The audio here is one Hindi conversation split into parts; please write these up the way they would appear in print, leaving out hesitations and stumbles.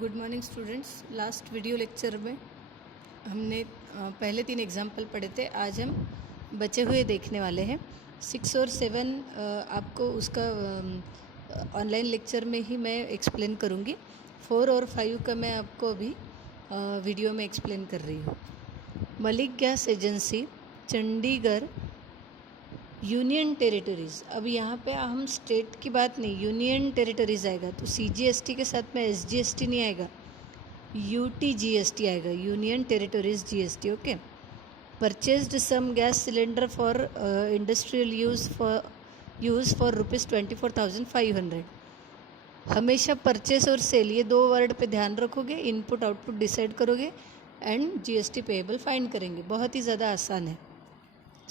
Good morning students. Last video lecture में हमने पहले 3 एग्जाम्पल पढ़े थे। आज हम बचे हुए देखने वाले हैं। 6 और 7 आपको उसका ऑनलाइन लेक्चर में ही मैं एक्सप्लेन करूँगी। 4 और 5 का मैं आपको अभी वीडियो में एक्सप्लेन कर रही हूँ। Malik gas agency Chandigarh union territories. अब यहाँ पे हम स्टेट की बात नहीं, यूनियन टेरिटरीज़ आएगा तो CGST के साथ में SGST नहीं आएगा, UTGST आएगा, union territories GST। Okay. Purchased some gas cylinder for industrial use for ₹24,500। हमेशा परचेस और सेल ये 2 वर्ड पे ध्यान रखोगे, इनपुट आउटपुट डिसाइड करोगे एंड GST पेएबल फाइंड करेंगे। बहुत ही ज़्यादा आसान है।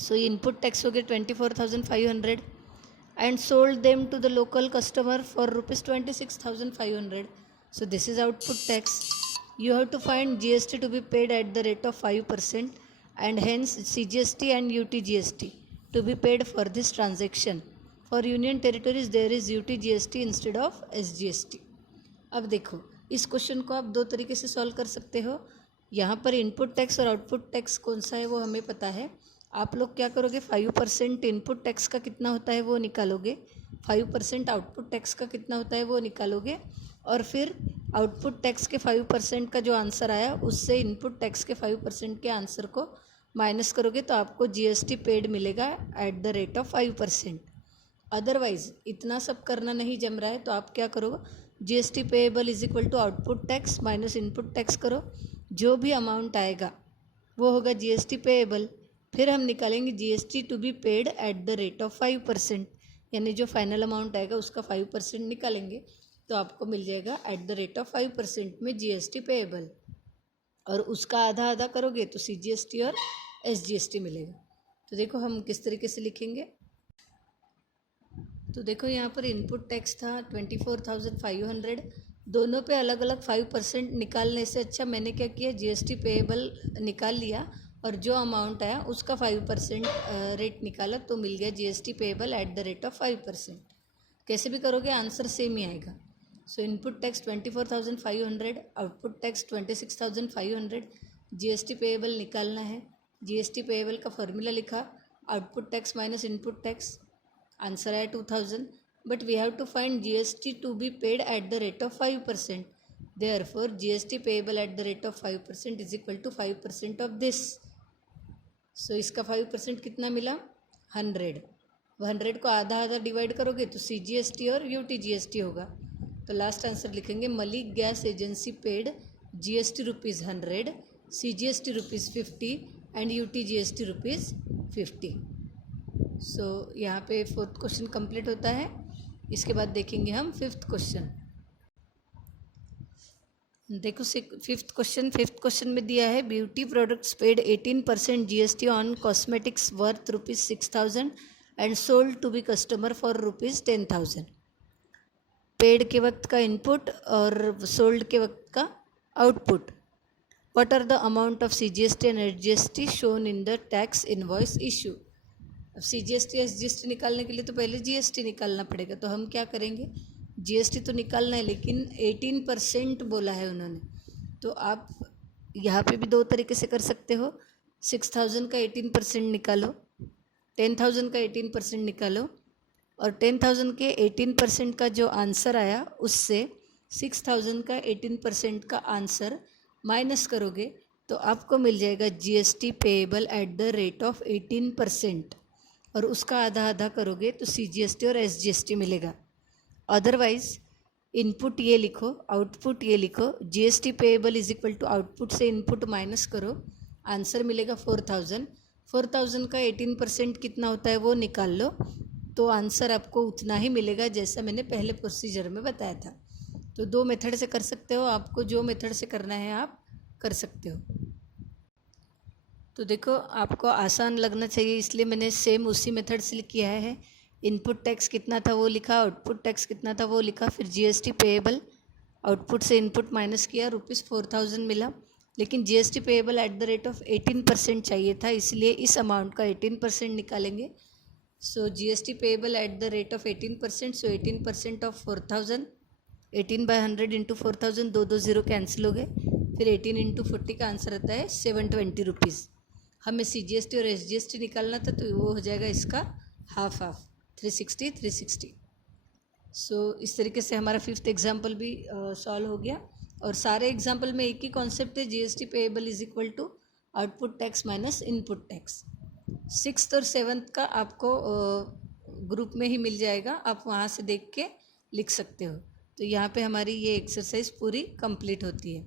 So input tax हो गया 24,500 and sold them to the local customer for ₹26,500. So this is output tax. You have to find GST to be paid at the rate of 5% and hence CGST and UTGST to be paid for this transaction. For union territories there is UTGST instead of SGST. अब देखो, इस क्वेश्चन को आप 2 तरीके से सॉल्व कर सकते हो। यहाँ पर इनपुट टैक्स और आउटपुट टैक्स कौन सा है वो हमें पता है। आप लोग क्या करोगे, 5% इनपुट टैक्स का कितना होता है वो निकालोगे, 5% आउटपुट टैक्स का कितना होता है वो निकालोगे और फिर आउटपुट टैक्स के 5% का जो आंसर आया उससे इनपुट टैक्स के 5% के आंसर को माइनस करोगे तो आपको GST पेड मिलेगा eight the rate of 5%। Otherwise इतना सब करना नहीं जम रहा है तो आप क्या करो, GST payable is equal to output tax minus input tax करो, जो भी अमाउंट आएगा वो होगा GST पेएबल। फिर हम निकालेंगे GST to be paid at the rate of 5%, यानी जो फाइनल अमाउंट आएगा उसका 5% निकालेंगे तो आपको मिल जाएगा एट द रेट ऑफ 5% में GST पेएबल, और उसका आधा आधा करोगे तो CGST और SGST मिलेगा। तो देखो हम किस तरीके से लिखेंगे। तो देखो यहाँ पर इनपुट टैक्स था 24,500, दोनों पे अलग अलग 5% निकालने से अच्छा मैंने क्या किया, GST पेएबल निकाल लिया और जो अमाउंट आया उसका 5% रेट निकाला तो मिल गया GST payable at the rate of 5%। कैसे भी करोगे आंसर सेम ही आएगा। So input tax 24,500, output tax 26,500, GST payable निकालना है। GST पेएबल का फॉर्मूला लिखा, output tax minus input tax, answer आया 2,000, but we have to find GST to be paid at the rate of 5%। Therefore GST payable at the rate of 5% is equal to 5% of this. So इसका 5% कितना मिला, 100। 100 को आधा आधा डिवाइड करोगे तो CGST और UTGST होगा। तो लास्ट आंसर लिखेंगे, Malik gas agency paid GST ₹100, CGST ₹50 and UTGST ₹50। सो यहाँ पे 4th क्वेश्चन कंप्लीट होता है। इसके बाद देखेंगे हम 5th क्वेश्चन। देखो 5th क्वेश्चन में दिया है, beauty products paid 18% GST on cosmetics worth ₹6,000 and sold to be customer for ₹10,000। Paid के वक्त का इनपुट और सोल्ड के वक्त का output. What are the amount of CGST and SGST shown in the tax invoice issue. अब CGST SGST निकालने के लिए तो पहले GST निकालना पड़ेगा, तो हम क्या करेंगे, GST तो निकालना है लेकिन 18% बोला है उन्होंने, तो आप यहाँ पे भी 2 तरीके से कर सकते हो। 6,000 का 18% निकालो, 10,000 का 18% निकालो और 10,000 के 18% का जो आंसर आया उससे 6,000 का 18% का आंसर माइनस करोगे तो आपको मिल जाएगा GST payable at the rate of 18%, और उसका आधा आधा करोगे तो CGST और SGST मिलेगा। अदरवाइज इनपुट ये लिखो, आउटपुट ये लिखो, GST payable is equal to output से इनपुट माइनस करो, आंसर मिलेगा 4,000। 4,000 का 18% कितना होता है वो निकाल लो तो आंसर आपको उतना ही मिलेगा जैसा मैंने पहले प्रोसीजर में बताया था। तो 2 मेथड से कर सकते हो, आपको जो मेथड से करना है आप कर सकते हो। तो देखो आपको आसान लगना चाहिए इसलिए मैंने सेम उसी मेथड से किया है। इनपुट टैक्स कितना था वो लिखा, आउटपुट टैक्स कितना था वो लिखा, फिर GST पेएबल, आउटपुट से इनपुट माइनस किया, ₹4,000 मिला, लेकिन GST payable at the rate of 18% चाहिए था, इसलिए इस अमाउंट का 18% निकालेंगे। सो GST payable at the rate of 18%, so 18% of 4,000 18/100 into 4000, दो 0 कैंसिल हो गए। फिर 18 इंटू 40 का आंसर आता है 720 रुपीज़। हमें CGST और SGST निकालना था, तो वो हो जाएगा इसका हाफ 360। सो इस तरीके से हमारा 5th एग्जाम्पल भी सॉल्व हो गया। और सारे एग्जाम्पल में एक ही कॉन्सेप्ट है, GST payable is equal to output tax minus input tax. 6th और 7th का आपको ग्रुप में ही मिल जाएगा, आप वहाँ से देख के लिख सकते हो। तो यहाँ पे हमारी ये एक्सरसाइज पूरी कंप्लीट होती है।